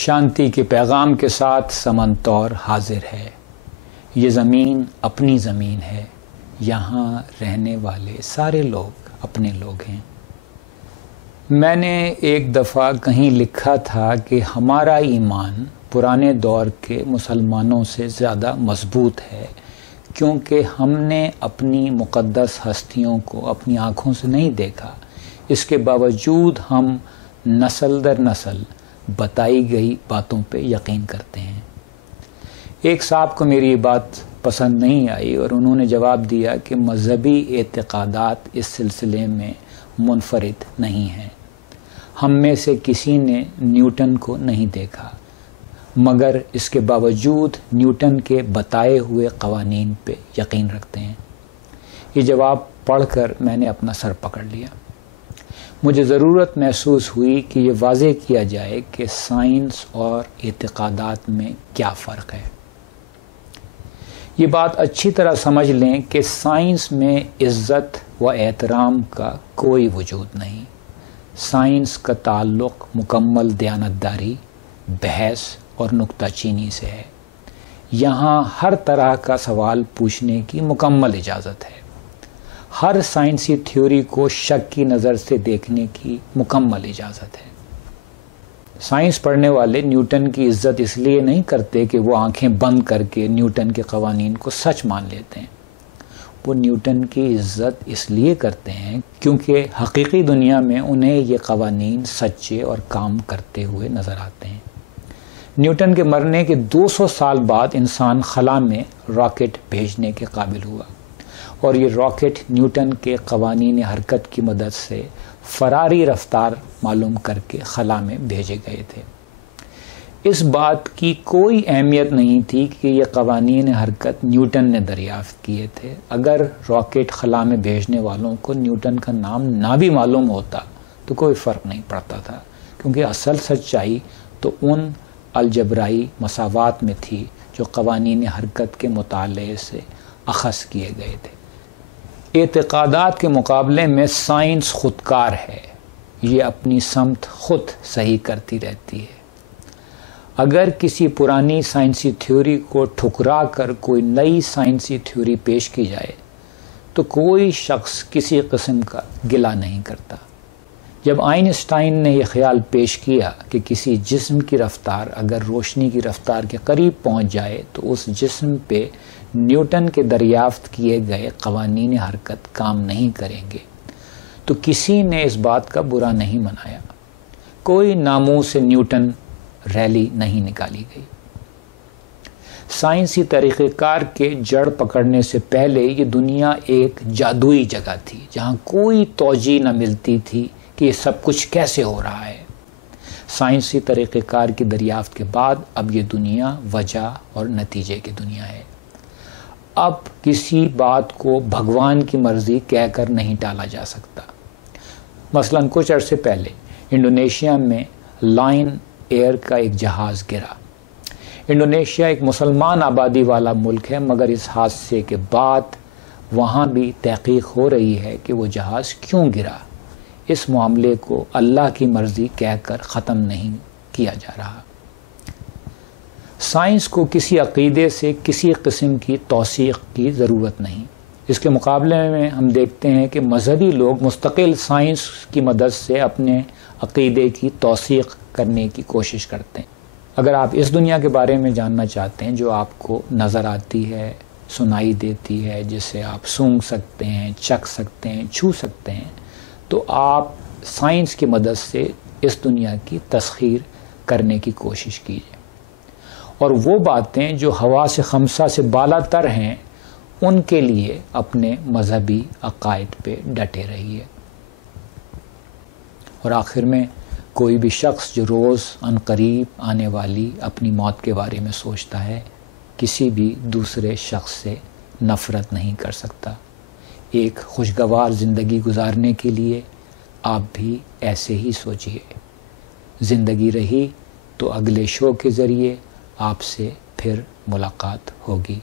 شانتی کے پیغام کے ساتھ سمن طور حاضر ہے۔ یہ زمین اپنی زمین ہے، یہاں رہنے والے سارے لوگ اپنے لوگ ہیں۔ میں نے ایک دفعہ کہیں لکھا تھا کہ ہمارا ایمان پرانے دور کے مسلمانوں سے زیادہ مضبوط ہے، کیونکہ ہم نے اپنی مقدس ہستیوں کو اپنی آنکھوں سے نہیں دیکھا، اس کے باوجود ہم نسل در نسل بتائی گئی باتوں پہ یقین کرتے ہیں۔ ایک صاحب کو میری یہ بات پسند نہیں آئی اور انہوں نے جواب دیا کہ مذہبی اعتقادات اس سلسلے میں منفرد نہیں ہیں۔ ہم میں سے کسی نے نیوٹن کو نہیں دیکھا، مگر اس کے باوجود نیوٹن کے بتائے ہوئے قوانین پہ یقین رکھتے ہیں۔ یہ جواب پڑھ کر میں نے اپنا سر پکڑ لیا۔ مجھے ضرورت محسوس ہوئی کہ یہ واضح کیا جائے کہ سائنس اور اعتقادات میں کیا فرق ہے۔ یہ بات اچھی طرح سمجھ لیں کہ سائنس میں عزت و احترام کا کوئی وجود نہیں۔ سائنس کا تعلق مکمل دیانتداری، بحث اور نکتہ چینی سے ہے۔ یہاں ہر طرح کا سوال پوچھنے کی مکمل اجازت ہے۔ ہر سائنسی تھیوری کو شک کی نظر سے دیکھنے کی مکمل اجازت ہے۔ سائنس پڑھنے والے نیوٹن کی عزت اس لیے نہیں کرتے کہ وہ آنکھیں بند کر کے نیوٹن کے قوانین کو سچ مان لیتے ہیں۔ وہ نیوٹن کی عزت اس لیے کرتے ہیں کیونکہ حقیقی دنیا میں انہیں یہ قوانین سچے اور کام کرتے ہوئے نظر آتے ہیں۔ نیوٹن کے مرنے کے 200 سال بعد انسان خلا میں راکٹ بھیجنے کے قابل ہوا، اور یہ راکٹ نیوٹن کے قوانین حرکت کی مدد سے فراری رفتار معلوم کر کے خلا میں بھیجے گئے تھے۔ اس بات کی کوئی اہمیت نہیں تھی کہ یہ قوانین حرکت نیوٹن نے دریافت کیے تھے۔ اگر راکٹ خلا میں بھیجنے والوں کو نیوٹن کا نام نہ بھی معلوم ہوتا تو کوئی فرق نہیں پڑتا تھا، کیونکہ اصل سچائی تو ان الجبرائی مساوات میں تھی جو قوانین حرکت کے مطالعے سے اخذ کیے گئے تھے۔ اعتقادات کے مقابلے میں سائنس خودکار ہے، یہ اپنی سمت خود صحیح کرتی رہتی ہے۔ اگر کسی پرانی سائنسی تھیوری کو ٹھکرا کر کوئی نئی سائنسی تھیوری پیش کی جائے تو کوئی شخص کسی قسم کا گلہ نہیں کرتا۔ جب آئنسٹائن نے یہ خیال پیش کیا کہ کسی جسم کی رفتار اگر روشنی کی رفتار کے قریب پہنچ جائے تو اس جسم پہ نیوٹن کے دریافت کیے گئے قوانین حرکت کام نہیں کریں گے، تو کسی نے اس بات کا برا نہیں منایا۔ کوئی ناموس سے نیوٹن ریلی نہیں نکالی گئی۔ سائنسی طریقہ کار کے جڑ پکڑنے سے پہلے یہ دنیا ایک جادوئی جگہ تھی جہاں کوئی توجہ نہ ملتی تھی کہ یہ سب کچھ کیسے ہو رہا ہے۔ سائنسی طریقہ کار کی دریافت کے بعد اب یہ دنیا وجہ اور نتیجے کی دنیا ہے۔ اب کسی بات کو بھگوان کی مرضی کہہ کر نہیں ٹالا جا سکتا۔ مثلاً کچھ عرصے پہلے انڈونیشیا میں لائن ایئر کا ایک جہاز گرا۔ انڈونیشیا ایک مسلمان آبادی والا ملک ہے، مگر اس حادثے کے بعد وہاں بھی تحقیق ہو رہی ہے کہ وہ جہاز کیوں گرا۔ اس معاملے کو اللہ کی مرضی کہہ کر ختم نہیں کیا جا رہا۔ سائنس کو کسی عقیدے سے کسی قسم کی توثیق کی ضرورت نہیں۔ اس کے مقابلے میں ہم دیکھتے ہیں کہ مذہبی لوگ مستقل سائنس کی مدد سے اپنے عقیدے کی توثیق کرنے کی کوشش کرتے ہیں۔ اگر آپ اس دنیا کے بارے میں جاننا چاہتے ہیں جو آپ کو نظر آتی ہے، سنائی دیتی ہے، جسے آپ سونگھ سکتے ہیں، چکھ سکتے ہیں، چھو سکتے ہیں، تو آپ سائنس کی مدد سے اس دنیا کی تسخیر کرنے کی کوشش کیجیے، اور وہ باتیں جو حواس خمسہ سے بالا تر ہیں ان کے لیے اپنے مذہبی عقائد پہ ڈٹے رہیے۔ اور آخر میں کوئی بھی شخص جو روز عنقریب آنے والی اپنی موت کے بارے میں سوچتا ہے کسی بھی دوسرے شخص سے نفرت نہیں کر سکتا۔ ایک خوشگوار زندگی گزارنے کے لیے آپ بھی ایسے ہی سوچیے۔ زندگی رہی تو اگلے شو کے ذریعے آپ سے پھر ملاقات ہوگی۔